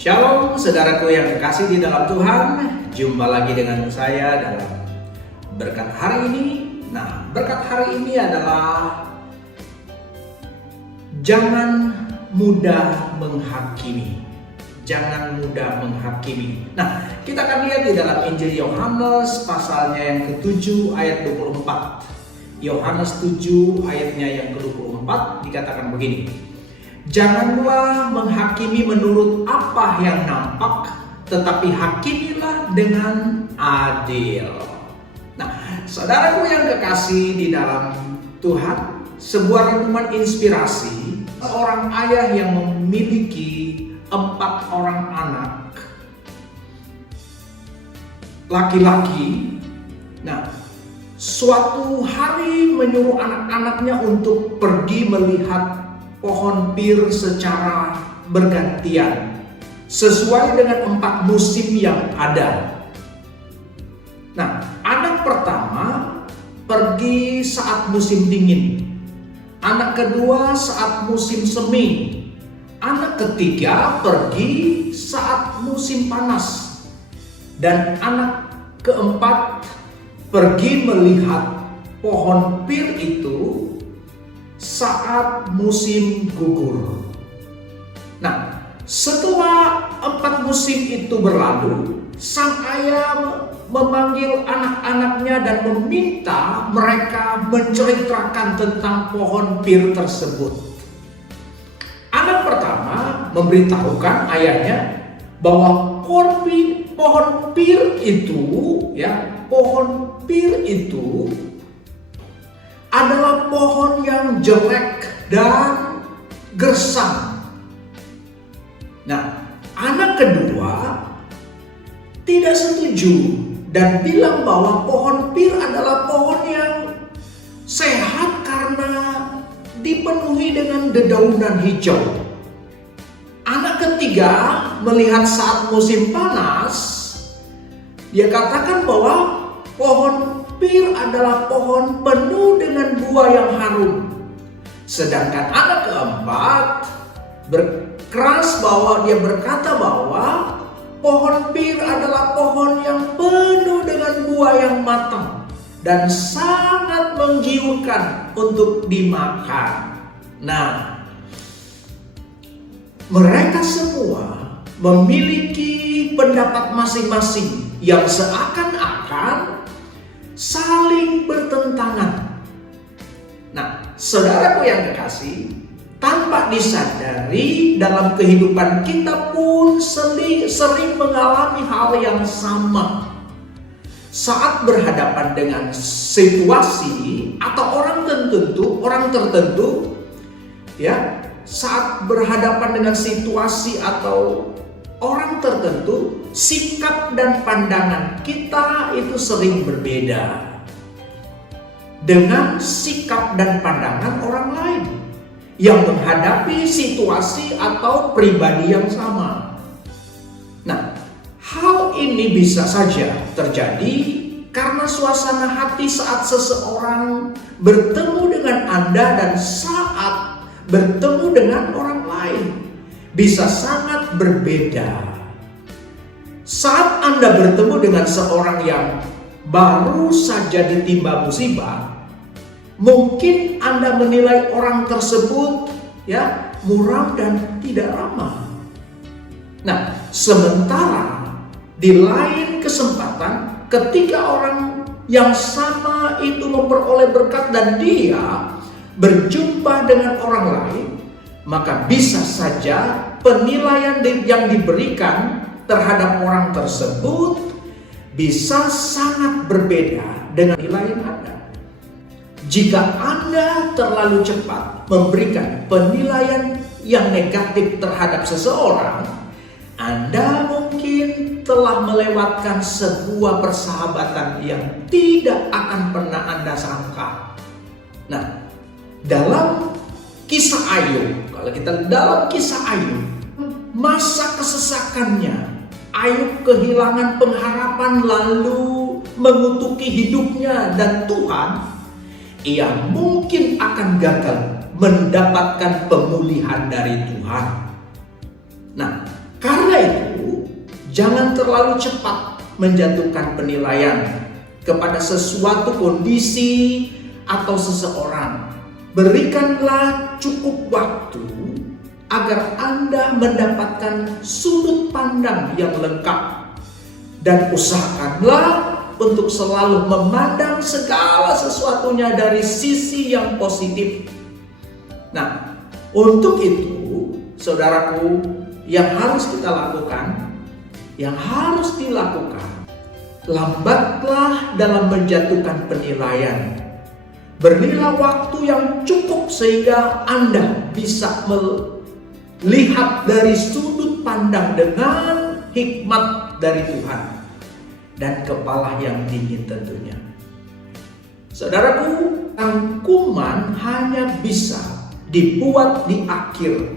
Shalom saudaraku yang kekasih di dalam Tuhan. Jumpa lagi dengan saya dalam berkat hari ini. Nah, berkat hari ini adalah jangan mudah menghakimi. Jangan mudah menghakimi. Nah, kita akan lihat di dalam Injil Yohanes pasalnya yang ke-7 ayat 24. Yohanes 7 ayatnya yang ke-24 dikatakan begini. Janganlah menghakimi menurut apa yang nampak, tetapi hakimilah dengan adil. Nah, saudaraku yang kekasih di dalam Tuhan, sebuah renungan inspirasi seorang ayah yang memiliki 4 orang anak laki-laki. Nah, suatu hari menyuruh anak-anaknya untuk pergi melihat pohon pir secara bergantian sesuai dengan 4 musim yang ada. Nah, anak pertama pergi saat musim dingin, anak kedua saat musim semi, anak ketiga pergi saat musim panas, dan anak keempat pergi melihat pohon pir itu saat musim gugur. Nah, setelah 4 musim itu berlalu, sang ayah memanggil anak-anaknya dan meminta mereka menceritakan tentang pohon pir tersebut. Anak pertama memberitahukan ayahnya bahwa pohon pir itu adalah pohon yang jelek dan gersang. Nah, anak kedua tidak setuju dan bilang bahwa pohon pir adalah pohon yang sehat karena dipenuhi dengan dedaunan hijau. Anak ketiga melihat saat musim panas, dia katakan bahwa pohon pir adalah pohon penuh dengan buah yang harum. Sedangkan anak keempat berkeras bahwa dia berkata bahwa pohon pir adalah pohon yang penuh dengan buah yang matang dan sangat menggiurkan untuk dimakan. Nah, mereka semua memiliki pendapat masing-masing yang seakan-akan saling bertentangan. Nah, saudaraku yang kekasih, tanpa disadari dalam kehidupan kita pun sering mengalami hal yang sama. Saat berhadapan dengan situasi atau orang tertentu, ya, saat berhadapan dengan situasi atau orang tertentu, sikap dan pandangan kita itu sering berbeda dengan sikap dan pandangan orang lain yang menghadapi situasi atau pribadi yang sama. Nah, hal ini bisa saja terjadi karena suasana hati saat seseorang bertemu dengan Anda dan saat bertemu dengan orang lain bisa sangat berbeda. Saat Anda bertemu dengan seorang yang baru saja ditimpa musibah, mungkin Anda menilai orang tersebut muram dan tidak ramah. Nah, sementara di lain kesempatan ketika orang yang sama itu memperoleh berkat dan dia berjumpa dengan orang lain, maka bisa saja penilaian yang diberikan terhadap orang tersebut bisa sangat berbeda dengan nilai Anda. Jika Anda terlalu cepat memberikan penilaian yang negatif terhadap seseorang, Anda mungkin telah melewatkan sebuah persahabatan yang tidak akan pernah Anda sangka. Nah, dalam kisah Ayub, kalau kita dalam kisah Ayub, masa kesesakannya, Ayub kehilangan pengharapan lalu mengutuki hidupnya dan Tuhan, ia mungkin akan gagal mendapatkan pemulihan dari Tuhan. Nah, Karena itu, jangan terlalu cepat menjatuhkan penilaian kepada sesuatu kondisi atau seseorang. Berikanlah cukup waktu agar Anda mendapatkan sudut pandang yang lengkap. Dan usahakanlah untuk selalu memandang segala sesuatunya dari sisi yang positif. Nah, untuk itu, saudaraku, yang harus kita lakukan, yang harus dilakukan, lambatlah dalam menjatuhkan penilaian. Berilah waktu yang cukup sehingga Anda bisa melihat dari sudut pandang dengan hikmat dari Tuhan dan kepala yang dingin tentunya. Saudaraku, rangkuman hanya bisa dibuat di akhir.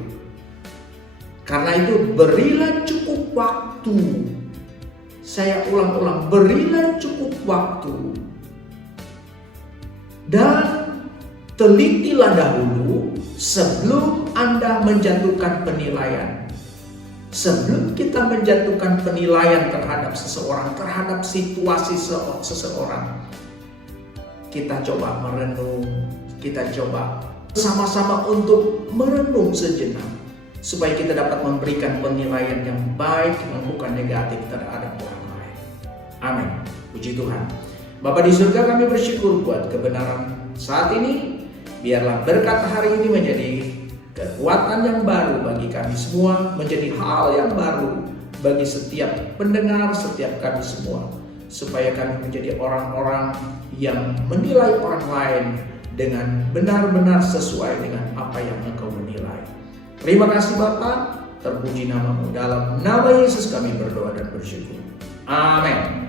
Karena itu berilah cukup waktu. Saya ulang-ulang, berilah cukup waktu. Dan telitilah dahulu sebelum Anda menjatuhkan penilaian. Sebelum kita menjatuhkan penilaian terhadap seseorang, terhadap situasi seseorang, kita coba merenung, kita coba sama-sama untuk merenung sejenak, supaya kita dapat memberikan penilaian yang baik dan bukan negatif terhadap orang lain. Amin. Puji Tuhan. Bapa di surga, kami bersyukur buat kebenaran saat ini. Biarlah berkat hari ini menjadi kekuatan yang baru bagi kami semua, menjadi hal yang baru bagi setiap pendengar, setiap kami semua. Supaya kami menjadi orang-orang yang menilai orang lain dengan benar-benar sesuai dengan apa yang Engkau menilai. Terima kasih Bapa, terpuji nama-Mu. Dalam nama Yesus kami berdoa dan bersyukur. Amin.